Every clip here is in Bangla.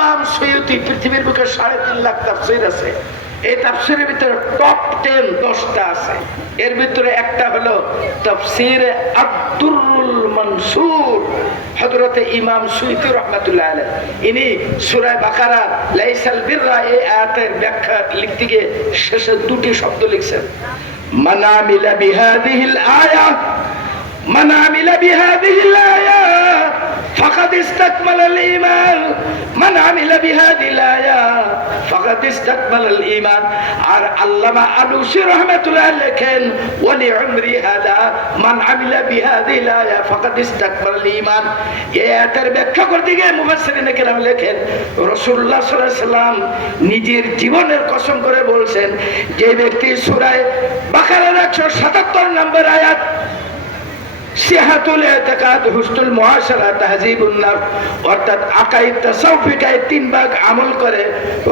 ইমাম সৈয়দী পৃথিবীর বুকে 3.5 লাখ তাফসীর আছে। এই তাফসীরের ভিতরে টপ 10 10টা আছে। এর ভিতরে একটা হলো তাফসীর আদ-দুররুল মানসুর, হযরত ইমাম সৈয়দী রাহমাতুল্লাহ আলাইহি। ইনি সূরা বাকারা লাইসাল বিররা এই আয়াতের ব্যাখ্যা লিখতে গিয়ে শেষে দুটি শব্দ লিখছেন, মান আমিলা বিহাদিহিল আয়া, মান আমিলা বিহাদিহিল আয়া ফাকাদ ইসতাকমালাল ঈমান, মান আমিলা বিহাদিহিল আয়া ফাকাদ ইসতাকমালাল ঈমান। আর আল্লামা আলুসি রাহমাতুল্লাহ লেখেন ওয়ালি উমরি হাদা মান আমিলা বিহাদিহিল আয়া ফাকাদ ইসতাকমালাল ঈমান। এই আয়াতের ব্যাখ্যা করতে গিয়ে মুফাসসিরিনে কেরাম লেখেন রাসূলুল্লাহ সাল্লাল্লাহু আলাইহি সাল্লাম নিজের জীবনের কসম করে বলছেন, যে ব্যক্তি সূরা বাকারার 177 নম্বর আয়াত সিহাতুল ইতিকাদ, হুসনুল মুআশারা, তাহযীবুন নাফস অর্থাৎ আকাইদ তাসাউফিকায় 3 ভাগ আমল করে,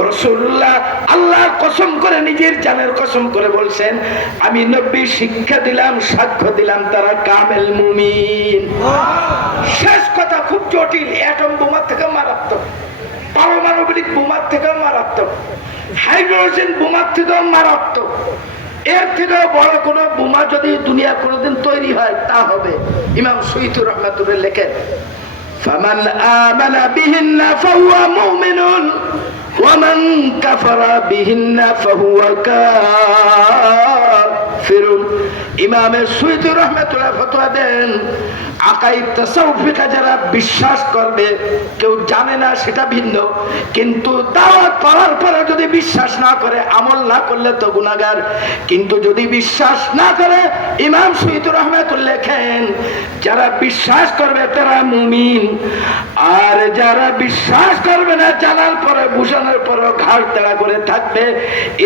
রাসূলুল্লাহ আল্লাহর কসম করে নিজের জানের কসম করে বলছেন, আমি নবী শিক্ষা দিলাম, সাক্ষ্য দিলাম তারা কামেল মুমিন। শেষ কথা খুব জটিল, অ্যাটম বোমা থেকে মারাত্মক, পারমাণবিক বোমা থেকে মারাত্মক, হাইড্রোজেন বোমা থেকে মারাত্মক। এর থেকে বড় কোন বোমা যদি দুনিয়া কোনদিন তৈরি হয় তা হবে। ইমাম সৈয়দী রাহমাতুল্লাহ লেখেন, ফামান আমানা বিহিন্না ফাহুয়া মুমিনুন ওয়া মান কাফারা বিহিন্না ফাহুয়া কাফিরুন। ইমাম সৈয়দী রাহমাতুল্লাহ ফতোয়া দেন, আকাইদ তাসাউফিকা যারা বিশ্বাস করবে, কেউ জানে না সেটা ভিন্ন, কিন্তু দাওয়াত করার পরে যদি বিশ্বাস না করে, আমল না করলে তো গুনাহগার। কিন্তু যদি বিশ্বাস না করে, ইমাম সৈয়দী রাহমাতুল্লাহ লেখেন, যারা বিশ্বাস করবে তারা মুমিন, আর যারা বিশ্বাস করবে না, জানার পরে বুঝানোর পরে ঘাড় তেড়া করে থাকবে,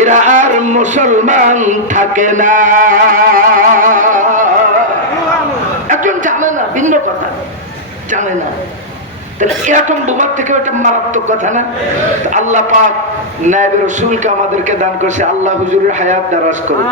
এরা আর মুসলমান থাকে না। একজন জানে না ভিন্ন কথা, জানে না, তাহলে এরকম বোমার থেকে ওটা মারাত্মক কথা না? আল্লাহ পাক নায়েবে রাসূলকে আমাদেরকে দান করেছে, আল্লাহ হুজুরের হায়াত দারাজ করুন।